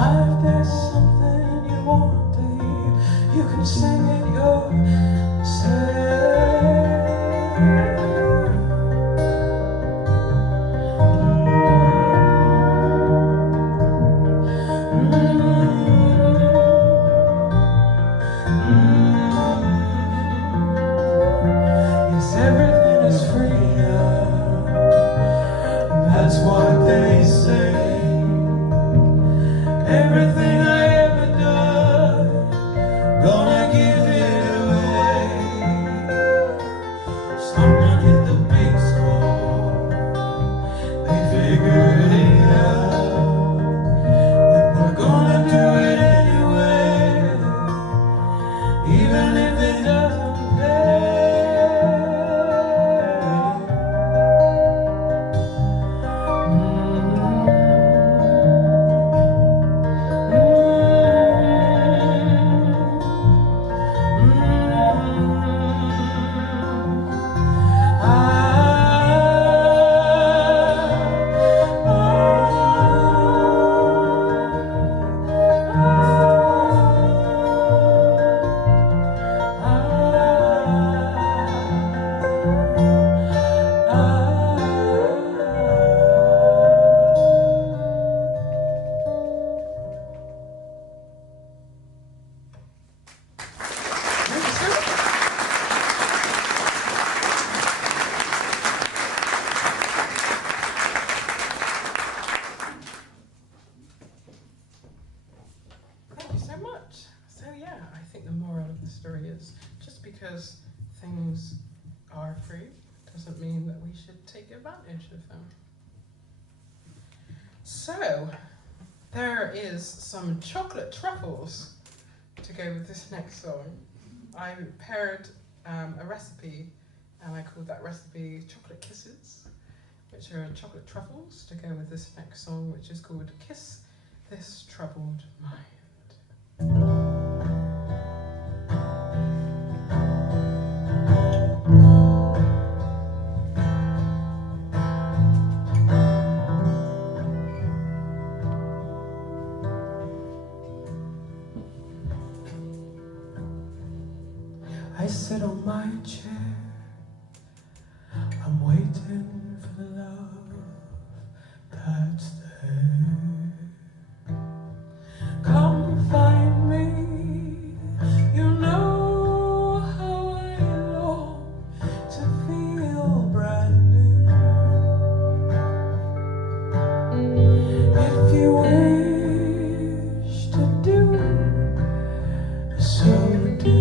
If there's something you want to hear, you can sing it yourself. Yes, everything is free now. That's what they say. Everything I ever done, gonna give it away. Someone hit the big score. They figured it out. And they're gonna do it anyway, even if it doesn't pay. Thank you so much. So yeah, I think the moral of the story is just because things are free doesn't mean that we should take advantage of them. So there is some chocolate truffles to go with this next song. I paired a recipe and I called that recipe Chocolate Kisses, which are chocolate truffles to go with this next song, which is called Kiss This Troubled Mind. I sit on my chair, I'm waiting for the love that's there. Come find me, you know how I long to feel brand new. If you wish to do, so do.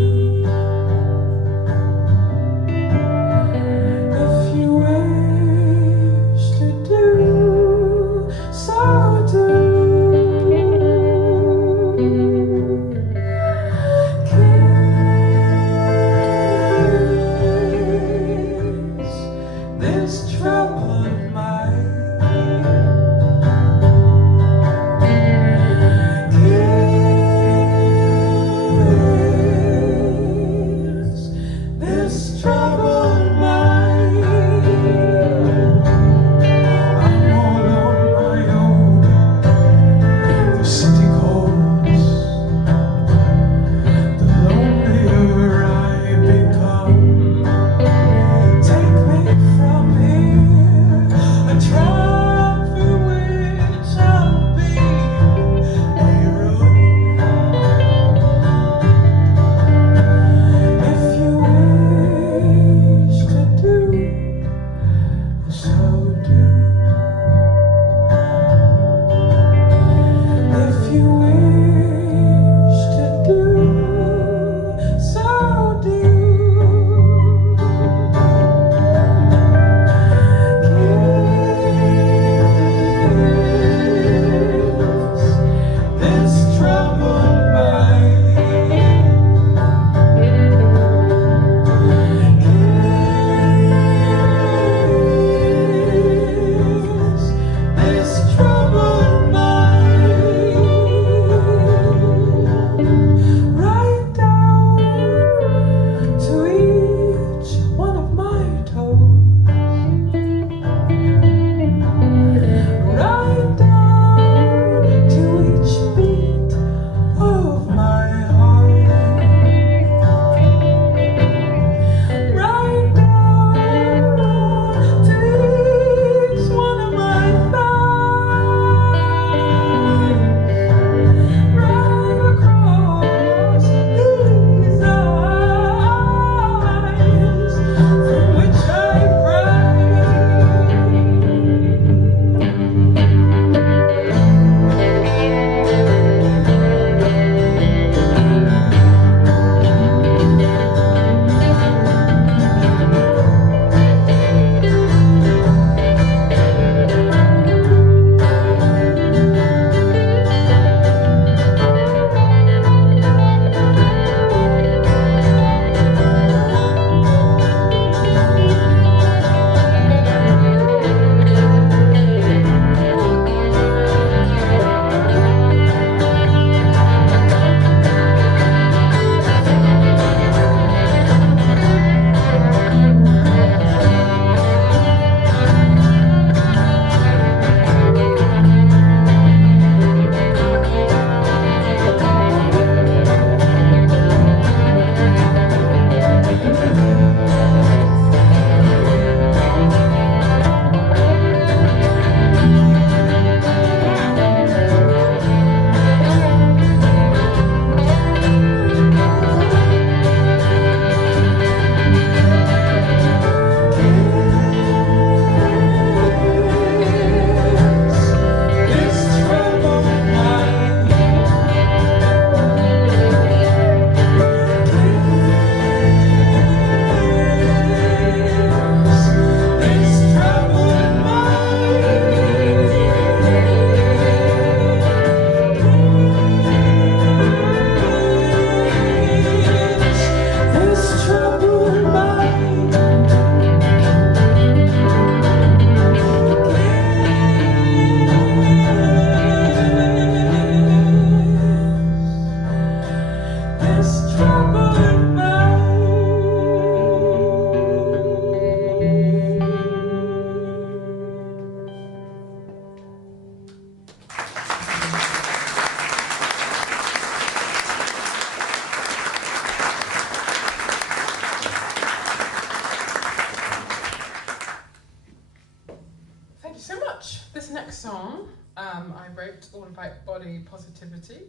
I wrote all about body positivity.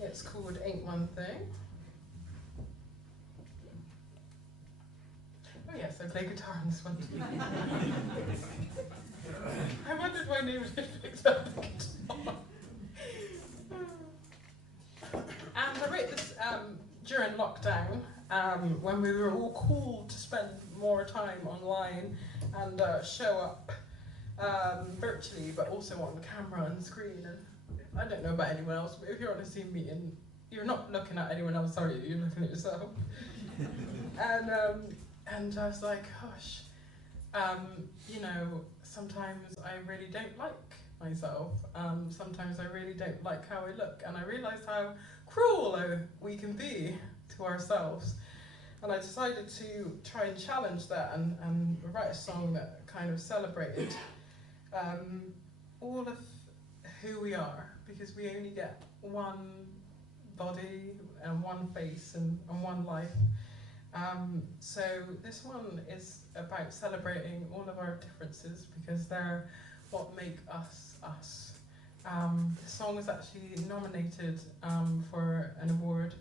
It's called Ain't One Thing. Oh yes, I play guitar on this one too. I wondered why nobody picked up the guitar. And I wrote this during lockdown, when we were all called to spend more time online and show up virtually, but also on camera and screen. And I don't know about anyone else, but if you're on a Zoom meeting, you're not looking at anyone else, are you? You're looking at yourself. And I was like, gosh, you know, sometimes I really don't like myself. Sometimes I really don't like how I look, and I realised how cruel we can be to ourselves. And I decided to try and challenge that and write a song that kind of celebrated all of who we are, because we only get one body and one face and one life. So this one is about celebrating all of our differences, because they're what make us us. The song was actually nominated for an award.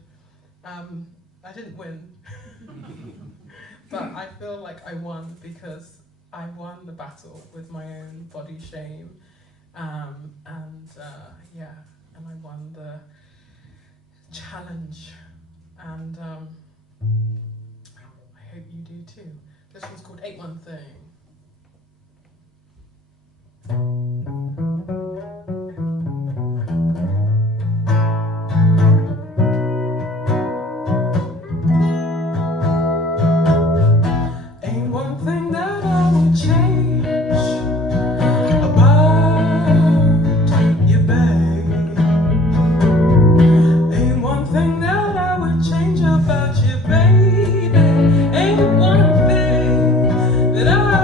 I didn't win, but I feel like I won, because I won the battle with my own body shame, yeah, and I won the challenge, and I hope you do too. This one's called Ain't One Thing. That I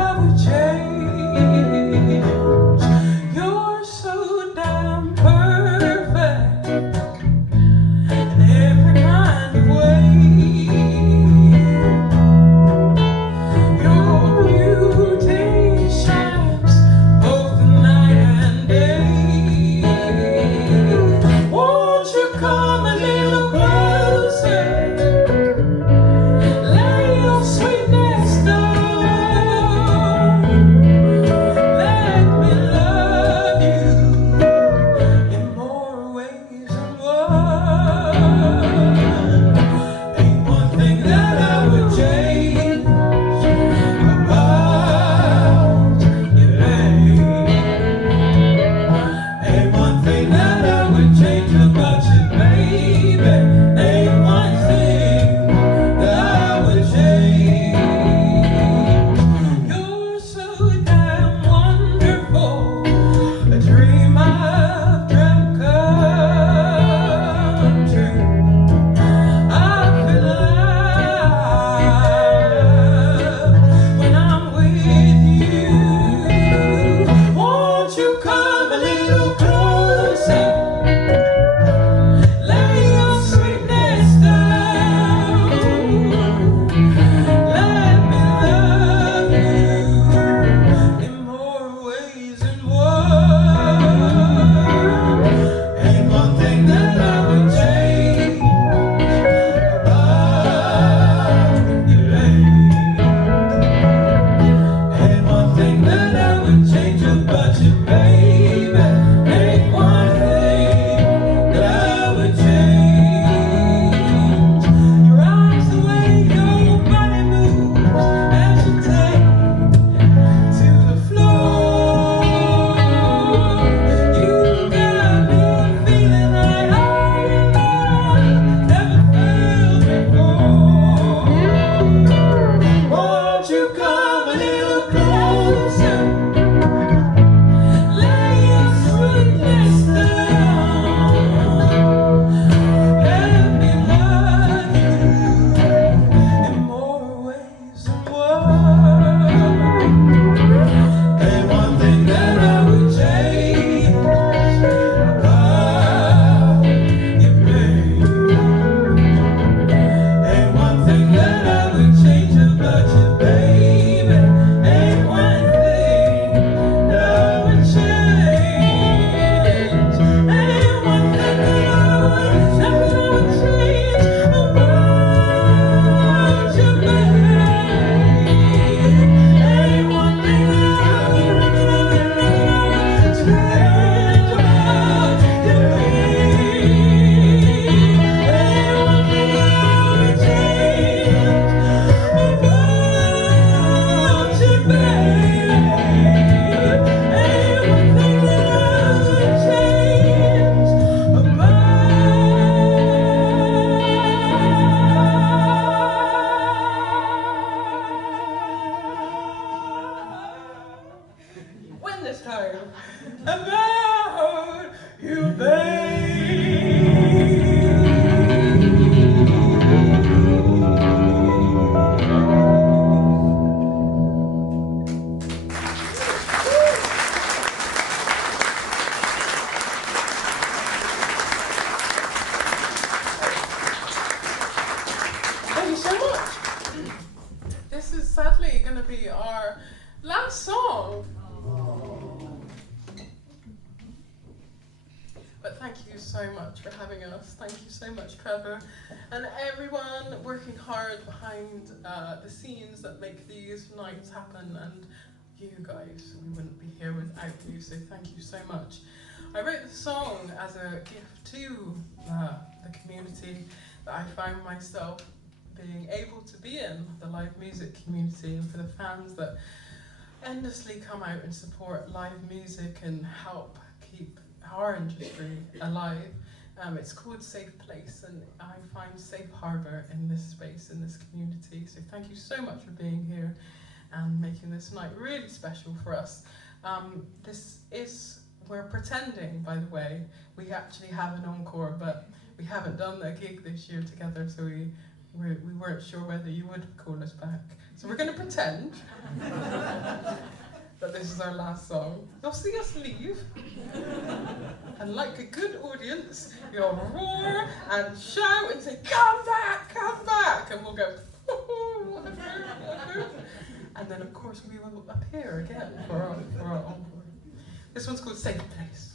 you so much for having us. Thank you so much, Trevor, and everyone working hard behind the scenes that make these nights happen. And you guys, we wouldn't be here without you, so thank you so much. I wrote the song as a gift to the community that I found myself being able to be in, the live music community, and for the fans that endlessly come out and support live music and help keep our industry alive. It's called Safe Place, and I find safe harbour in this space, in this community. So thank you so much for being here and making this night really special for us. We're pretending, by the way. We actually have an encore, but we haven't done a gig this year together, so we weren't sure whether you would call us back. So we're going to pretend that this is our last song. You'll see us leave, and like a good audience, you'll roar and shout and say, come back, and we'll go, whatever. And then of course we will appear again for our encore. This one's called Safe Place.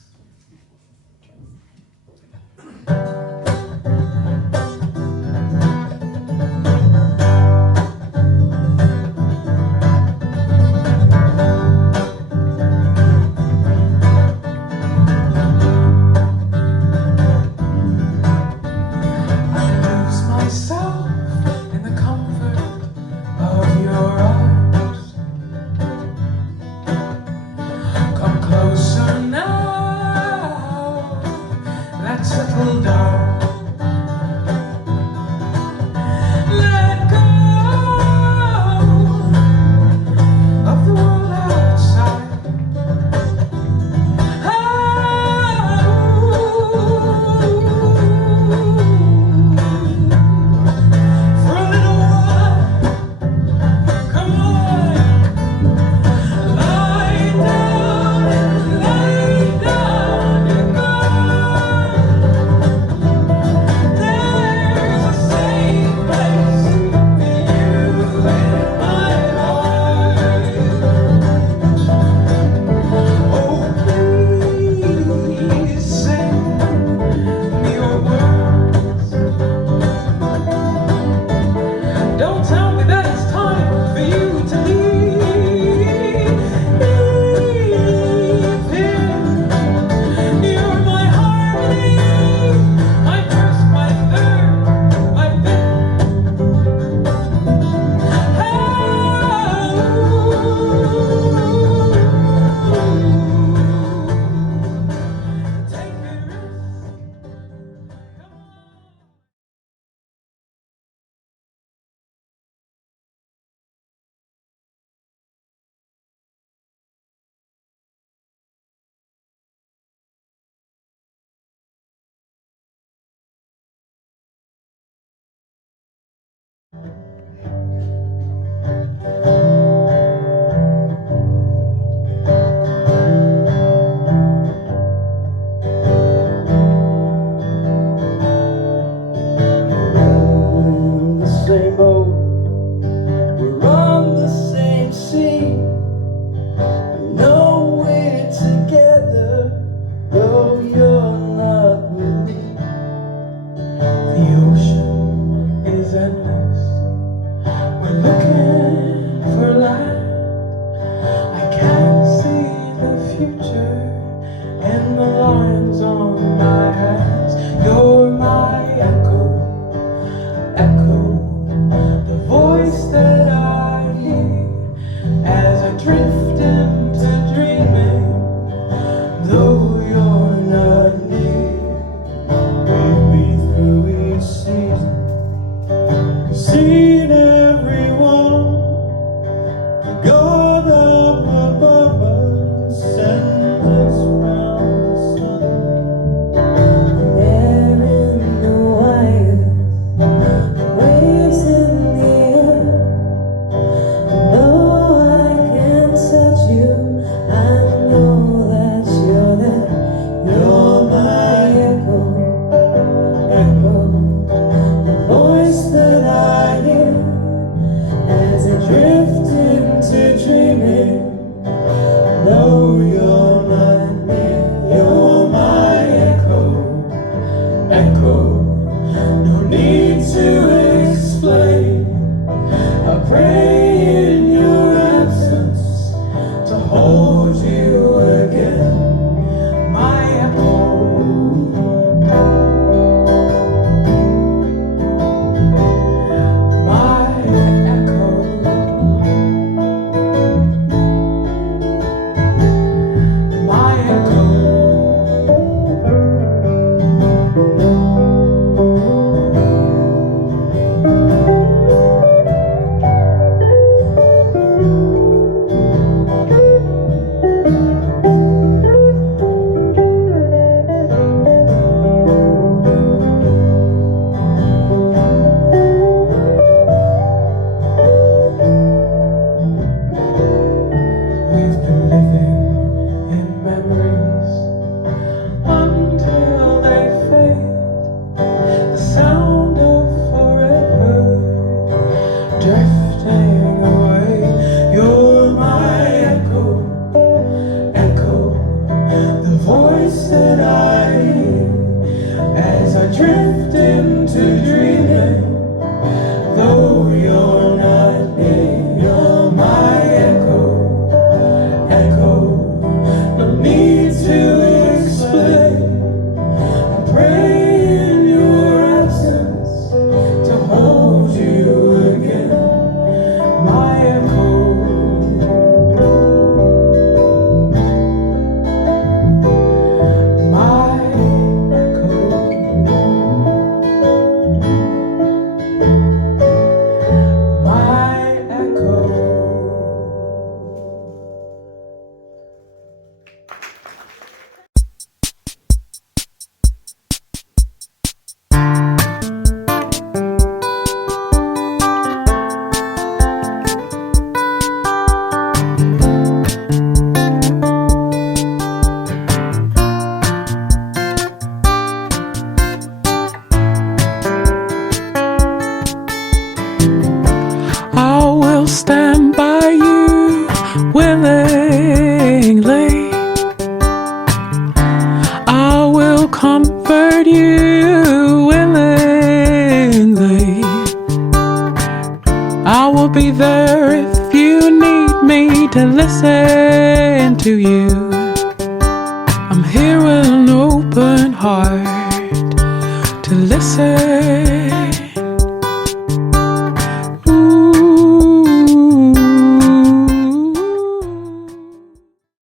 I will be there if you need me to listen to you.